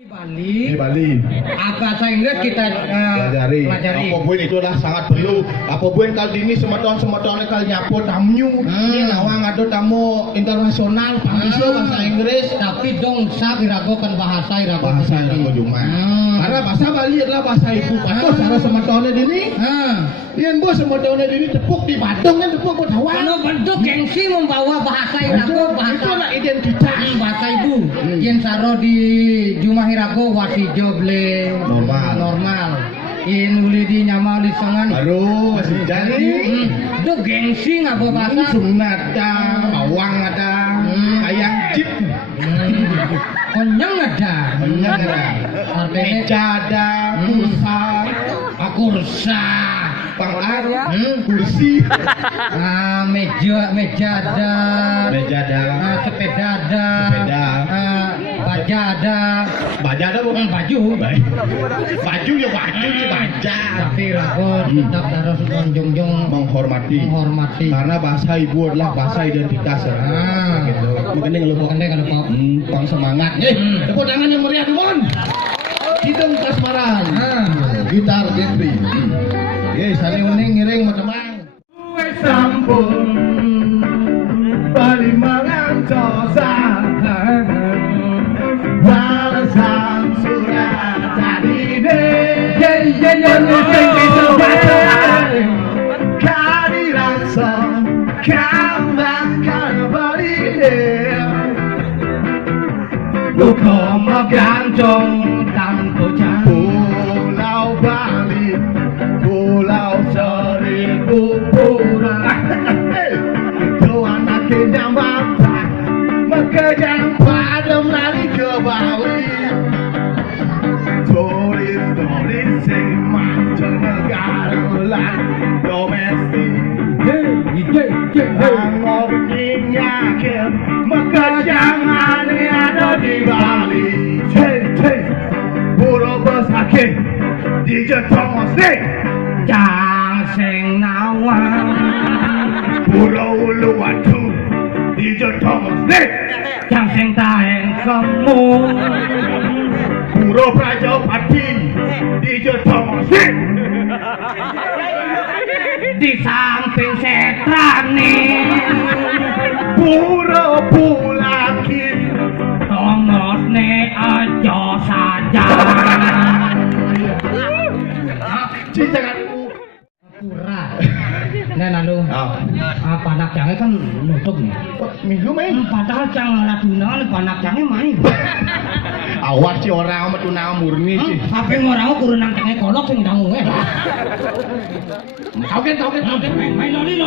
Di Bali. Bahasa Inggris kita pelajari. Apa pun itu adalah sangat perlu. Apa pun kali ini semeton kali nyapu tamu. Ini nawang ada tamu internasional. Bisa bahasa Inggris. Tapi dong saya diragukan bahasa cuma. Karena bahasa Bali adalah bahasa ibu. Atau cara semetonnya ini. Lian bos semetonnya ini tepuk di Badung kan tepuk buat hawa. Kalau bentuk gengsi membawa bahasa Irago, itu adalah identitas. Bahasa ibu. Yang saro di Jumah Irago wasi joble normal. Yang uli di nyamal di sangan. Baru masih jadi. Itu gengsi nggak bawa bahasa. Sunat ada, bawang ada, ayam jeep. Konyang ada. Meja ada, kursa. Pangar, kursi, meja ada, sepeda ada, baja ada bukan baju ya baja. Tapi ragot tetap harus menghormati. Karena bahasa ibu adalah bahasa identitas. Gitu. Mungkin kalau pang semangat. Tepuk tangan yang meriah dulu. Hidung kasmaran. Gitar Jeffrey. Saling ngiring macam-macam. Gue sambung Palimangan Tosa balasan surat tadi deh. Kehadiran kambang kembali bukan menggantung tanpa Pulau Bali, Pulau Seribu Pura. Itu anak yang bapak mengejar pada lari ke Bali. Turis sing mancanegara domestik. Angopinya ke mengejar ada di Bali. Pulau Besakeh di Jepang Jang sing nawang Pulau Uluwatu di Jepang Jang sing taeng kemu Pulau Prajapati di Jepang di samping Setrani Pulau Bulaki Tongos ne aja saja. Pura. Nah lalu panak jange kan nutup nih. Minggu main. Padahal jangan laduna panak jange main. Awas si orang sama tunang murni sih. Sampai orang kudu nang tenge kolok sing dangu. Tauke main lali